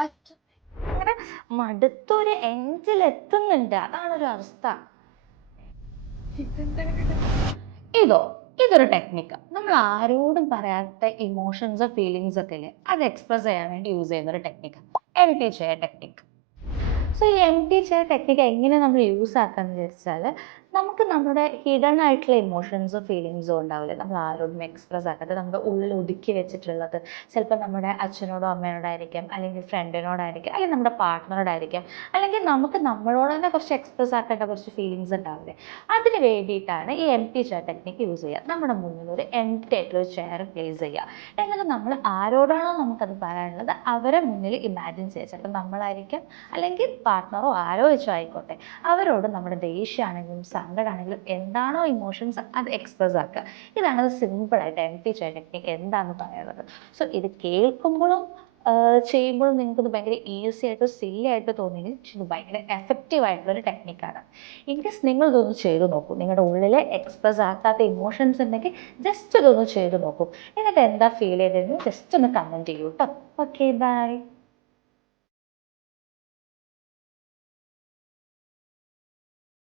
അങ്ങനെ മടുത്തൊരു എൻഡിലെത്തുന്നുണ്ട്. അതാണൊരു അവസ്ഥ. ഇതോ ഇതൊരു ടെക്നിക്ക്. നമ്മൾ ആരോടും പറയാത്ത ഇമോഷൻസോ ഫീലിങ്സ് ഒക്കെ ഇല്ലേ, അത് എക്സ്പ്രസ് ചെയ്യാൻ വേണ്ടി യൂസ് ചെയ്യുന്ന ഒരു technique. M T chair technique. So ഈ എം ടി ചെയർ ടെക്നിക്ക് എങ്ങനെ നമ്മൾ യൂസ് ആക്കാന്ന് വെച്ചാൽ, നമുക്ക് നമ്മുടെ ഹിഡൻ ആയിട്ടുള്ള ഇമോഷൻസോ ഫീലിങ്സോ ഉണ്ടാവില്ലേ, നമ്മൾ ആരോടും എക്സ്പ്രസ് ആക്കാതെ നമ്മുടെ ഉള്ളിൽ ഒതുക്കി വെച്ചിട്ടുള്ളത്. ചിലപ്പോൾ നമ്മുടെ അച്ഛനോടോ അമ്മയോടായിരിക്കാം, അല്ലെങ്കിൽ ഫ്രണ്ടിനോടായിരിക്കാം, അല്ലെങ്കിൽ നമ്മുടെ പാർട്ട്ണറോടായിരിക്കാം, അല്ലെങ്കിൽ നമുക്ക് നമ്മളോട് തന്നെ കുറച്ച് എക്സ്പ്രസ് ആക്കേണ്ട കുറച്ച് ഫീലിങ്സ് ഉണ്ടാവില്ലേ. അതിന് വേണ്ടിയിട്ടാണ് ഈ M T chair technique use ചെയ്യുക. നമ്മുടെ മുന്നിൽ ഒരു എം ടി ആയിട്ടുള്ള ചെയർ പ്ലേസ് ചെയ്യുക. എന്നിട്ട് നമ്മൾ ആരോടാണോ നമുക്കത് പറയാനുള്ളത് അവരെ മുന്നിൽ ഇമാജിൻ ചെയ്യുക. ചിലപ്പോൾ നമ്മളായിരിക്കാം, അല്ലെങ്കിൽ പാർട്ട്ണറോ ആരോ വെച്ചോ ആയിക്കോട്ടെ, അവരോട് നമ്മുടെ ദേഷ്യമാണെങ്കിലും സങ്കടമാണെങ്കിലും എന്താണോ ഇമോഷൻസ് അത് എക്സ്പ്രസ് ആക്കുക. ഇതാണ് സിമ്പിളായിട്ട് എം ടി ചെയർ ടെക്നിക്ക് എന്താണെന്ന് പറയുന്നത്. സോ ഇത് കേൾക്കുമ്പോഴും ചെയ്യുമ്പോഴും നിങ്ങൾക്കത് ഭയങ്കര ഈസി ആയിട്ട് സില്ലി ആയിട്ട് തോന്നിയെങ്കിൽ ഇത് ഭയങ്കര എഫക്റ്റീവ് ആയിട്ടുള്ളൊരു ടെക്നിക്കാണ്. ഇൻ കേസ് നിങ്ങളിതൊന്ന് ചെയ്ത് നോക്കൂ, നിങ്ങളുടെ ഉള്ളിൽ എക്സ്പ്രസ് ആക്കാത്ത ഇമോഷൻസ് ഉണ്ടെങ്കിൽ ജസ്റ്റ് ഇതൊന്ന് ചെയ്ത് നോക്കൂ. എന്നിട്ട് എന്താ ഫീൽ ചെയ്തതെന്ന് ജസ്റ്റ് ഒന്ന് കമൻറ്റ് ചെയ്യൂ കേട്ടോ. Okay, by.